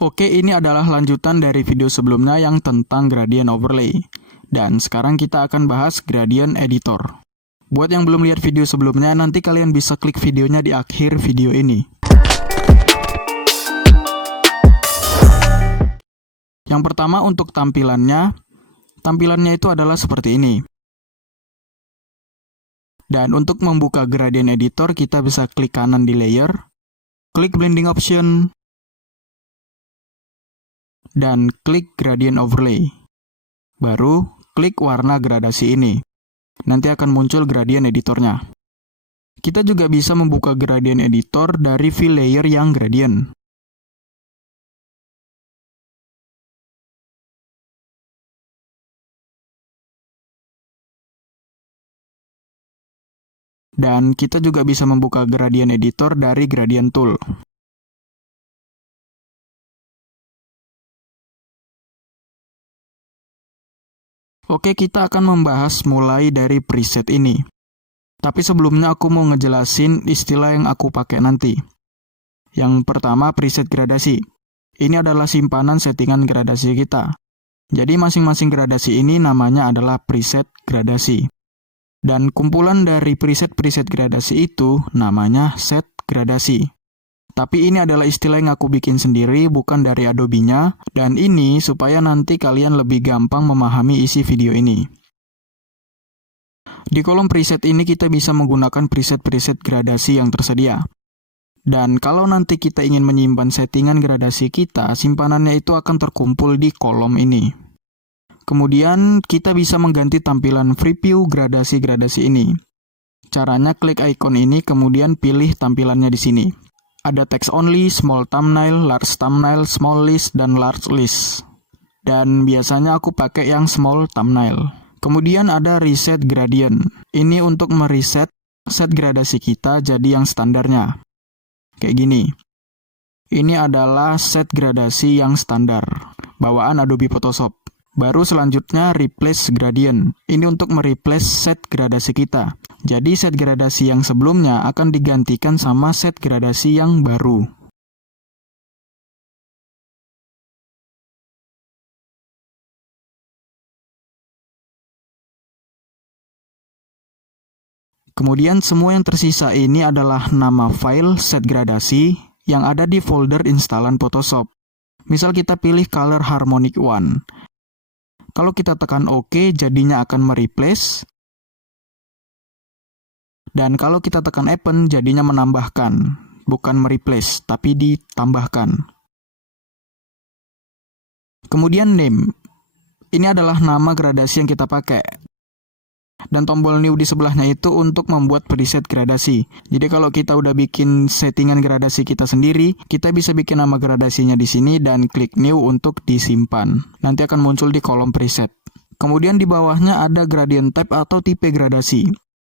Oke, ini adalah lanjutan dari video sebelumnya yang tentang gradient overlay. Dan sekarang kita akan bahas gradient editor. Buat yang belum lihat video sebelumnya, nanti kalian bisa klik videonya di akhir video ini. Yang pertama untuk tampilannya itu adalah seperti ini. Dan untuk membuka gradient editor, kita bisa klik kanan di layer, klik blending option, dan klik gradient overlay. Baru klik warna gradasi ini. Nanti akan muncul gradient editornya. Kita juga bisa membuka gradient editor dari fill layer yang gradient. Dan kita juga bisa membuka gradient editor dari gradient tool. Oke, kita akan membahas mulai dari preset ini. Tapi sebelumnya aku mau ngejelasin istilah yang aku pakai nanti. Yang pertama, preset gradasi. Ini adalah simpanan settingan gradasi kita. Jadi masing-masing gradasi ini namanya adalah preset gradasi. Dan kumpulan dari preset-preset gradasi itu namanya set gradasi. Tapi ini adalah istilah yang aku bikin sendiri, bukan dari Adobe-nya, dan ini supaya nanti kalian lebih gampang memahami isi video ini. Di kolom preset ini kita bisa menggunakan preset-preset gradasi yang tersedia. Dan kalau nanti kita ingin menyimpan settingan gradasi kita, simpanannya itu akan terkumpul di kolom ini. Kemudian kita bisa mengganti tampilan preview gradasi-gradasi ini. Caranya klik icon ini, kemudian pilih tampilannya di sini. Ada text only, small thumbnail, small list, dan large list. Dan biasanya aku pakai yang small thumbnail. Kemudian ada reset gradient. Ini untuk mereset set gradasi kita jadi yang standarnya. Kayak gini. Ini adalah set gradasi yang standar. Bawaan Adobe Photoshop. Baru selanjutnya replace gradient. Ini untuk mereplace set gradasi kita. Jadi set gradasi yang sebelumnya akan digantikan sama set gradasi yang baru. Kemudian semua yang tersisa ini adalah nama file set gradasi yang ada di folder instalan Photoshop. Misal kita pilih Color Harmonic One. Kalau kita tekan OK, jadinya akan mereplace. Dan kalau kita tekan Open, jadinya menambahkan. Bukan mereplace, tapi ditambahkan. Kemudian name. Ini adalah nama gradasi yang kita pakai. Dan tombol new di sebelahnya itu untuk membuat preset gradasi. Jadi kalau kita udah bikin settingan gradasi kita sendiri, kita bisa bikin nama gradasinya di sini dan klik new untuk disimpan. Nanti akan muncul di kolom preset. Kemudian di bawahnya ada gradient type atau tipe gradasi.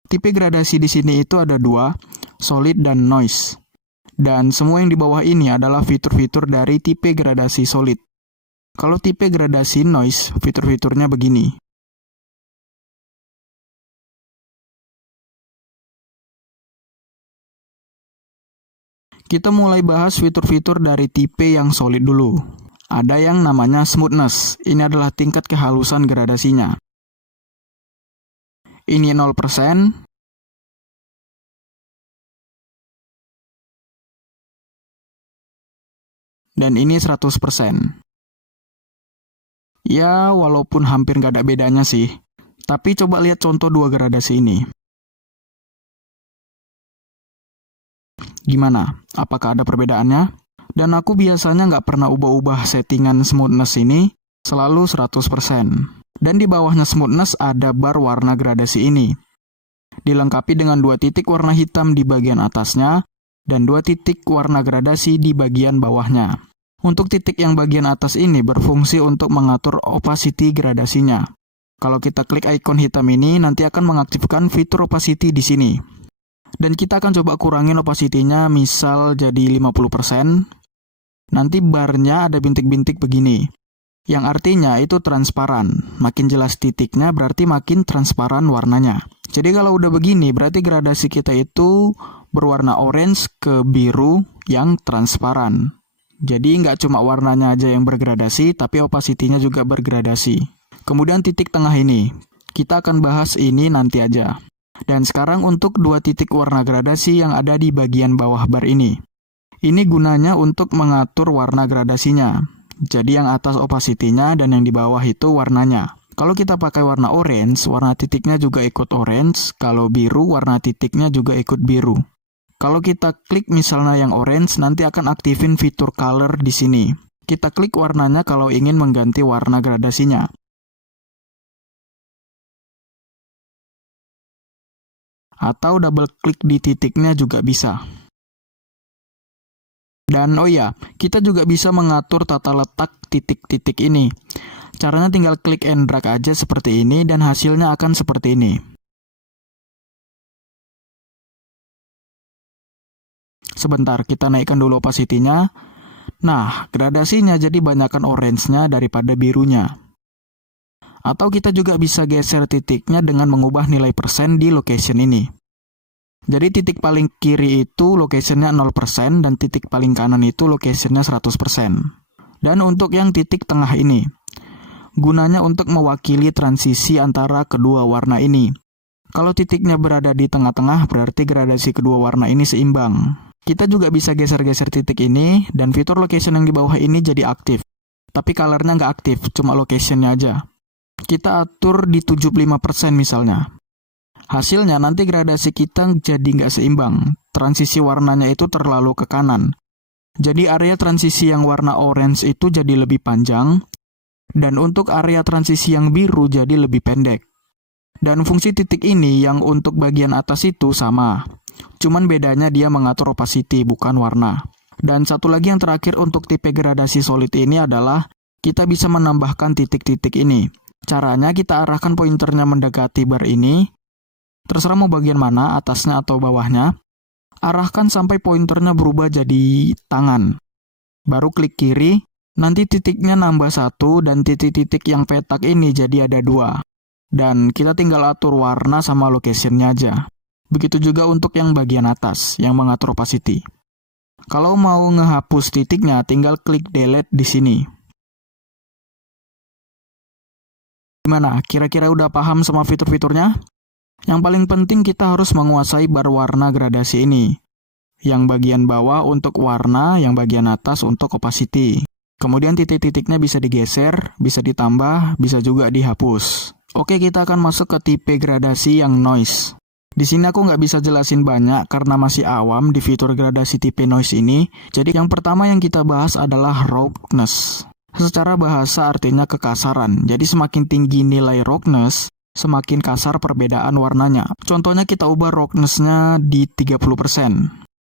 Tipe gradasi di sini itu ada dua, solid dan noise. Dan semua yang di bawah ini adalah fitur-fitur dari tipe gradasi solid. Kalau tipe gradasi noise, fitur-fiturnya begini. Kita mulai bahas fitur-fitur dari tipe yang solid dulu. Ada yang namanya smoothness. Ini adalah tingkat kehalusan gradasinya. Ini 0%. Dan ini 100%. Ya, walaupun hampir nggak ada bedanya sih. Tapi coba lihat contoh dua gradasi ini. Gimana? Apakah ada perbedaannya? Dan aku biasanya nggak pernah ubah-ubah settingan smoothness ini, selalu 100%. Dan di bawahnya smoothness ada bar warna gradasi ini. Dilengkapi dengan 2 titik warna hitam di bagian atasnya, dan 2 titik warna gradasi di bagian bawahnya. Untuk titik yang bagian atas ini berfungsi untuk mengatur opacity gradasinya. Kalau kita klik icon hitam ini, nanti akan mengaktifkan fitur opacity di sini. Dan kita akan coba kurangin opacity-nya misal jadi 50%. Nanti barnya ada bintik-bintik begini. Yang artinya itu transparan. Makin jelas titiknya berarti makin transparan warnanya. Jadi kalau udah begini berarti gradasi kita itu berwarna orange ke biru yang transparan. Jadi nggak cuma warnanya aja yang bergradasi, tapi opacity-nya juga bergradasi. Kemudian titik tengah ini, kita akan bahas ini nanti aja. Dan sekarang untuk 2 titik warna gradasi yang ada di bagian bawah bar ini. Ini gunanya untuk mengatur warna gradasinya. Jadi yang atas opacity-nya dan yang di bawah itu warnanya. Kalau kita pakai warna orange, warna titiknya juga ikut orange. Kalau biru, warna titiknya juga ikut biru. Kalau kita klik misalnya yang orange, nanti akan aktifin fitur color di sini. Kita klik warnanya kalau ingin mengganti warna gradasinya. Atau double klik di titiknya juga bisa. Dan oh ya, kita juga bisa mengatur tata letak titik-titik ini. Caranya tinggal klik and drag aja seperti ini dan hasilnya akan seperti ini. Sebentar, kita naikkan dulu opacity-nya. Nah, gradasinya jadi banyakan orange-nya daripada birunya. Atau kita juga bisa geser titiknya dengan mengubah nilai persen di location ini. Jadi titik paling kiri itu location-nya 0% dan titik paling kanan itu location-nya 100%. Dan untuk yang titik tengah ini, gunanya untuk mewakili transisi antara kedua warna ini. Kalau titiknya berada di tengah-tengah, berarti gradasi kedua warna ini seimbang. Kita juga bisa geser-geser titik ini, dan fitur location yang di bawah ini jadi aktif. Tapi color-nya nggak aktif, cuma location-nya aja. Kita atur di 75% misalnya. Hasilnya nanti gradasi kita jadi nggak seimbang. Transisi warnanya itu terlalu ke kanan. Jadi area transisi yang warna orange itu jadi lebih panjang. Dan untuk area transisi yang biru jadi lebih pendek. Dan fungsi titik ini yang untuk bagian atas itu sama. Cuman bedanya dia mengatur opacity, bukan warna. Dan satu lagi yang terakhir untuk tipe gradasi solid ini adalah kita bisa menambahkan titik-titik ini. Caranya kita arahkan pointernya mendekati bar ini. Terserah mau bagian mana, atasnya atau bawahnya. Arahkan sampai pointernya berubah jadi tangan. Baru klik kiri, nanti titiknya nambah 1 dan titik-titik yang petak ini jadi ada 2. Dan kita tinggal atur warna sama location-nya aja. Begitu juga untuk yang bagian atas, yang mengatur opacity. Kalau mau ngehapus titiknya, tinggal klik delete di sini. Gimana? Kira-kira udah paham sama fitur-fiturnya? Yang paling penting kita harus menguasai bar warna gradasi ini. Yang bagian bawah untuk warna, yang bagian atas untuk opacity. Kemudian titik-titiknya bisa digeser, bisa ditambah, bisa juga dihapus. Oke, kita akan masuk ke tipe gradasi yang noise. Di sini aku nggak bisa jelasin banyak karena masih awam di fitur gradasi tipe noise ini. Jadi yang pertama yang kita bahas adalah roughness. Secara bahasa artinya kekasaran. Jadi semakin tinggi nilai roughness, semakin kasar perbedaan warnanya. Contohnya kita ubah roughness-nya di 30%.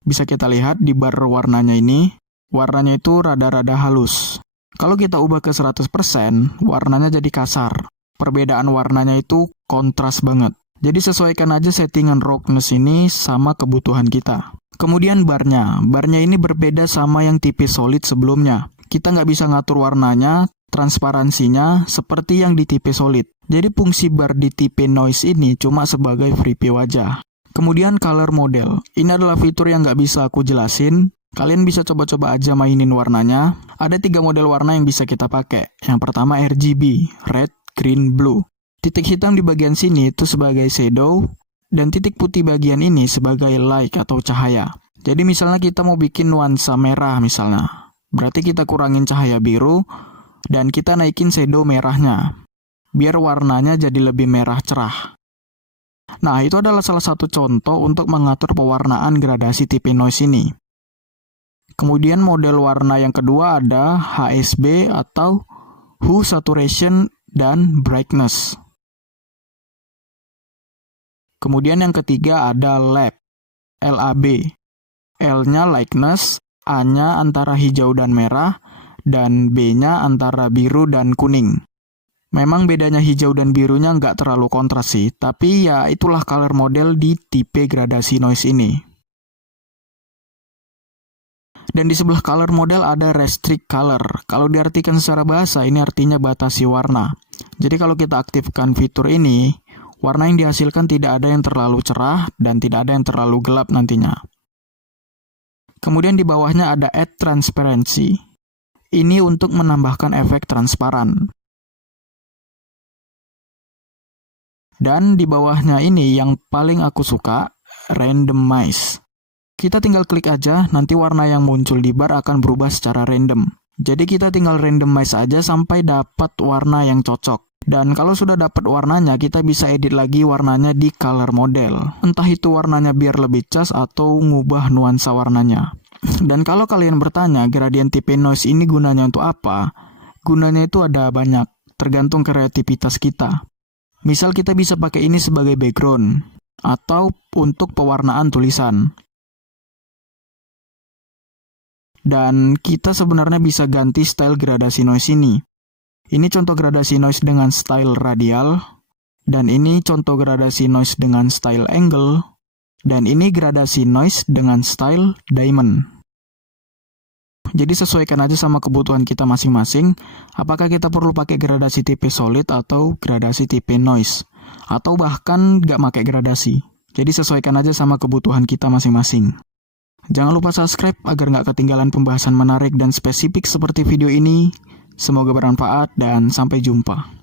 Bisa kita lihat di bar warnanya ini, warnanya itu rada-rada halus. Kalau kita ubah ke 100%, warnanya jadi kasar. Perbedaan warnanya itu kontras banget. Jadi sesuaikan aja settingan roughness ini sama kebutuhan kita. Kemudian barnya. Barnya ini berbeda sama yang tipe solid sebelumnya. Kita nggak bisa ngatur warnanya, transparansinya, seperti yang di tipe solid. Jadi fungsi bar di tipe noise ini cuma sebagai preview aja. Kemudian color model. Ini adalah fitur yang nggak bisa aku jelasin. Kalian bisa coba-coba aja mainin warnanya. Ada 3 model warna yang bisa kita pakai. Yang pertama RGB, red, green, blue. Titik hitam di bagian sini itu sebagai shadow, dan titik putih bagian ini sebagai light atau cahaya. Jadi misalnya kita mau bikin nuansa merah misalnya. Berarti kita kurangin cahaya biru, dan kita naikin shadow merahnya. Biar warnanya jadi lebih merah cerah. Nah, itu adalah salah satu contoh untuk mengatur pewarnaan gradasi tipe noise ini. Kemudian model warna yang kedua ada HSB atau Hue Saturation dan Brightness. Kemudian yang ketiga ada LAB. L-nya lightness, A-nya antara hijau dan merah, dan B-nya antara biru dan kuning. Memang bedanya hijau dan birunya nggak terlalu kontras sih, tapi ya itulah color model di tipe gradasi noise ini. Dan di sebelah color model ada restrict color. Kalau diartikan secara bahasa, ini artinya batasi warna. Jadi kalau kita aktifkan fitur ini, warna yang dihasilkan tidak ada yang terlalu cerah dan tidak ada yang terlalu gelap nantinya. Kemudian di bawahnya ada Add Transparency. Ini untuk menambahkan efek transparan. Dan di bawahnya ini yang paling aku suka, Randomize. Kita tinggal klik aja, nanti warna yang muncul di bar akan berubah secara random. Jadi kita tinggal randomize aja sampai dapat warna yang cocok. Dan kalau sudah dapat warnanya, kita bisa edit lagi warnanya di color model. Entah itu warnanya biar lebih cas atau ngubah nuansa warnanya. Dan kalau kalian bertanya, gradient type noise ini gunanya untuk apa? Gunanya itu ada banyak, tergantung kreativitas kita. Misal kita bisa pakai ini sebagai background, atau untuk pewarnaan tulisan. Dan kita sebenarnya bisa ganti style gradasi noise ini. Ini contoh gradasi noise dengan style radial, dan ini contoh gradasi noise dengan style angle, dan ini gradasi noise dengan style diamond. Jadi sesuaikan aja sama kebutuhan kita masing-masing, apakah kita perlu pakai gradasi tipe solid atau gradasi tipe noise, atau bahkan nggak pakai gradasi. Jadi sesuaikan aja sama kebutuhan kita masing-masing. Jangan lupa subscribe agar nggak ketinggalan pembahasan menarik dan spesifik seperti video ini. Semoga bermanfaat dan sampai jumpa.